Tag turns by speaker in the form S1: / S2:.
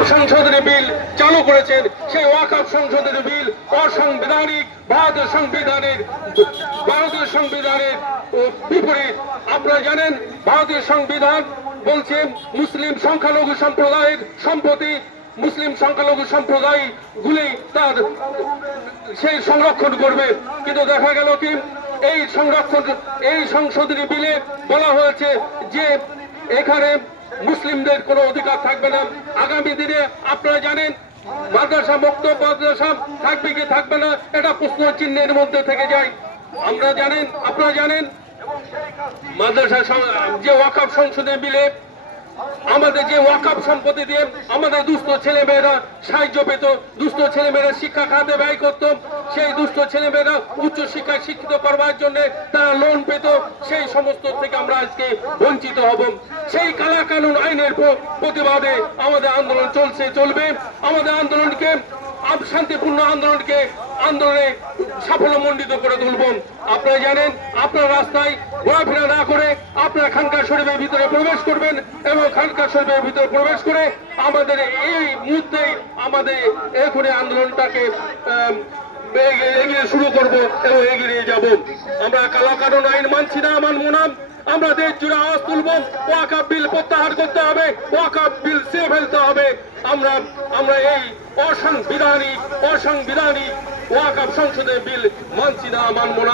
S1: ওয়াকাফ সংশোধনী বিল চালু করেছেন। সেই ওয়াকাফ সংশোধনী বিল অসাংবিধানিক ভারতের সংবিধানের ভারতের সংবিধানের বিপরীত। আপনারা জানেন ভারতীয় সংবিধান বলছে মুসলিম সংখ্যালঘু সম্প্রদায়ের সম্পত্তি, মুসলিম সংখ্যালঘু সম্প্রদায় গুলি তার সেই সংরক্ষণ করবে। কিন্তু দেখা গেল কি, এই সংরক্ষণ, এই সংশোধনী বিলে বলা হয়েছে যে এখানে মুসলিমদের কোনো অধিকার থাকবে না। আগামী দিনে আপনারা জানেন, মাদ্রাসা মুক্ত মাদ্রাসা থাকবে কি থাকবে না, এটা প্রশ্ন চিহ্নের মধ্যে থেকে যায়। আমরা জানেন, আপনারা জানেন, মাদ্রাসা যে ওয়াকাফ সংসদে মিলে আমাদের যে ওয়াকাপ সম্পত্তি দিয়ে আমাদের দুস্থ ছেলে মেয়েরা সাহায্য পেত, দুস্থ ছেলে মেয়েরা শিক্ষা খাতে ব্যয় করত সেই দুস্থ ছেলে মেয়েরা উচ্চ শিক্ষায় শিক্ষিত করবার জন্য তারা লোন পেত, সেই সমস্ত থেকে আমরা আজকে বঞ্চিত হব। সেই কালা কানুন আইনের প্রতিবাদে আমাদের আন্দোলন চলছে, চলবে। আমাদের আন্দোলনকে শান্তিপূর্ণ আন্দোলনকে আন্দোলনে সাফল্যমণ্ডিত করে তুলব। আপনারা জানেন, আপনার রাস্তায় ঘোরাফেরা না করে আপনারা খানকা শরীফের ভিতরে প্রবেশ করবেন এবং খানকা শরীফের ভিতরে প্রবেশ করে আমাদের এই মুহূর্তে আমাদের এখনই আন্দোলনটাকে এগিয়ে শুরু করব এবং এগিয়ে যাব। আমরা কালা কারণ আইন মানছি না আমার না আমরা দেশ জুড়ে আওয়াজ তুলব ওয়াকাপ বিল প্রত্যাহার করতে হবে, ওয়াকা বিল সে ফেলতে হবে। আমরা আমরা এই অসাংবিধানিক অসাংবিধানিক ওয়াকাপ সংসদে বিল মানছি না মানব না